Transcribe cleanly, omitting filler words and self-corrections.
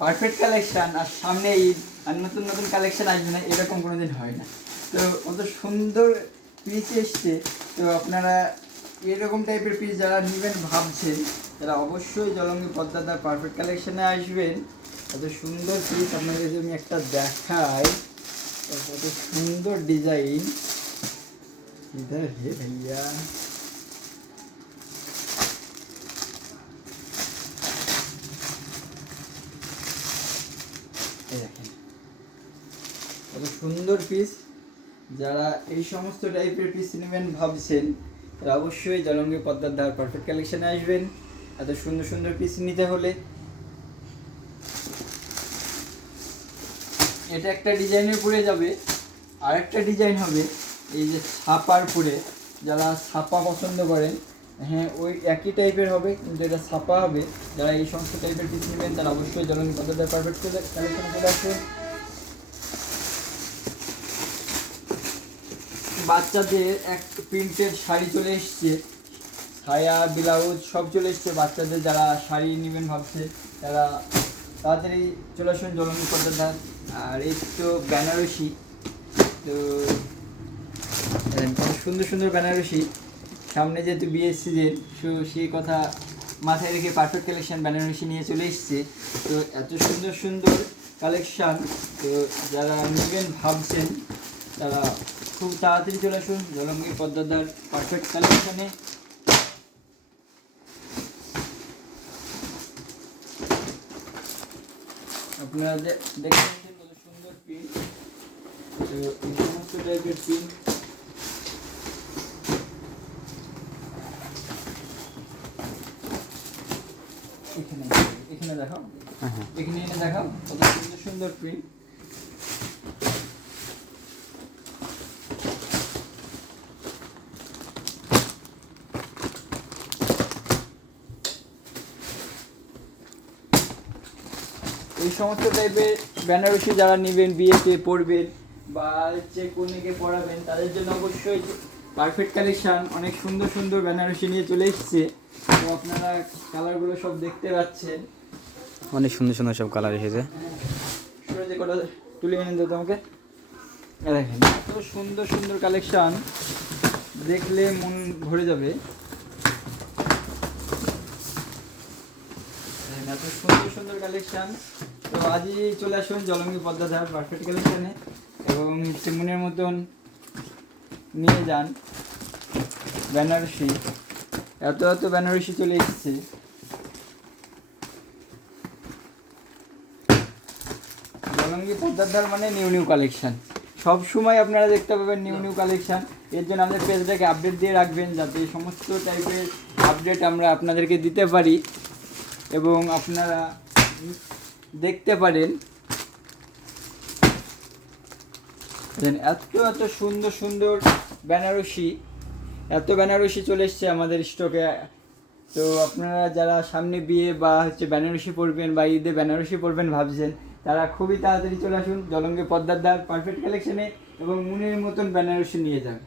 Perfect collection আর সামনে ঈদ আর নতুন নতুন কালেকশান আসবে না, এরকম কোনোদিন হয় না। তো অত সুন্দর পিস এসছে। তো আপনারা এরকম টাইপের পিস যারা নেবেন ভাবছেন, তারা অবশ্যই জলঙ্গি পদ্মাদার পারফেক্ট কালেকশানে আসবেন। এত সুন্দর পিস আপনাদের যদি আমি একটা দেখাই, কত সুন্দর ডিজাইন। ইধার হে ভাইয়া, দেখেন কত সুন্দর পিস। যারা এই সমস্ত টাইপের পিস নেবেন ভাবছেন, তারা অবশ্যই জলঙ্গি পদ্মার পারফেক্ট কালেকশানে আসবেন। এত সুন্দর সুন্দর পিস নিতে হলে এটা একটা ডিজাইনের পরে যাবে, আর একটা ডিজাইন হবে এই যে ছাপার পরে। যারা ছাপা পছন্দ করেন, হ্যাঁ ওই একই টাইপের হবে কিন্তু এটা ছাপা হবে। যারা এই সমস্ত টাইপের পিস নেবেন তারা অবশ্যই জলঙ্গি পদ্মার পারফেক্ট কালেকশন করে আসবেন। বাচ্চাদের এক প্রিন্টের শাড়ি চলে এসছে, ছায়া ব্লাউজ সব চলে এসছে। বাচ্চাদের যারা শাড়ি নেবেন ভাবছে তারা তাড়াতাড়ি চলে আসুন জলঙ্গি পদ্মার। আর এই তো বেনারসি, তো কত সুন্দর সুন্দর বেনারসি। সামনে যেহেতু বিয়ের সিজন, সেই কথা মাথায় রেখে পারফেক্ট কালেকশান বেনারসি নিয়ে চলে এসছে। তো এত সুন্দর সুন্দর কালেকশান, তো যারা নেবেন ভাবছেন তারা খুব তাড়াতাড়ি চলে আসুন জলঙ্গি পদ্মার পারফেক্ট কালেকশানে। আপনারা দেখতে কত সুন্দর প্রিন্ট। তো এই সমস্ত টাইপের প্রিন্ট এখানে দেখাও, এখানে এনে দেখাও কত সুন্দর সুন্দর প্রিন্ট। এই সমস্ত টাইপের বেনারসি যারা নেবেন, বিয়েতে পরবেন বা হচ্ছে কনেকে পরাবেন, তাদের জন্য অবশ্যই পারফেক্ট কালেকশান অনেক সুন্দর সুন্দর বেনারসি নিয়ে চলে এসছে। তো আপনারা কালারগুলো সব দেখতে পাচ্ছেন, অনেক সুন্দর সুন্দর সব কালার এসেছে। যে কটা তুলে এনে দেবো তোমাকে, দেখেন এত সুন্দর সুন্দর কালেকশান, দেখলে মন ভরে যাবে। এত সুন্দর সুন্দর কালেকশান। তো আজই চলে আসুন জলঙ্গি পদ্মার পারফেক্ট কালেকশানে এবং মনের মতন নিয়ে যান বেনারসি। এত এত বেনারসি চলে এসেছে। জলঙ্গি পদ্মার মানে নিউ নিউ কালেকশান, সব সময় আপনারা দেখতে পাবেন নিউ নিউ কালেকশান। এর জন্য আমাদের পেজটাকে আপডেট দিয়ে রাখবেন, যাতে সমস্ত টাইপের আপডেট আমরা আপনাদেরকে দিতে পারি এবং আপনারা দেখতে পারেন। এত এত সুন্দর সুন্দর বেনারসি, এত বেনারসি চলে এসছে আমাদের স্টকে। তো আপনারা যারা সামনে বিয়ে বা হচ্ছে বেনারসি পরবেন বা ঈদে বেনারসি পরবেন ভাবছেন, তারা খুবই তাড়াতাড়ি চলে আসুন জলঙ্গি পদ্মার পারফেক্ট কালেকশানে এবং মনের মতন বেনারসি নিয়ে যান।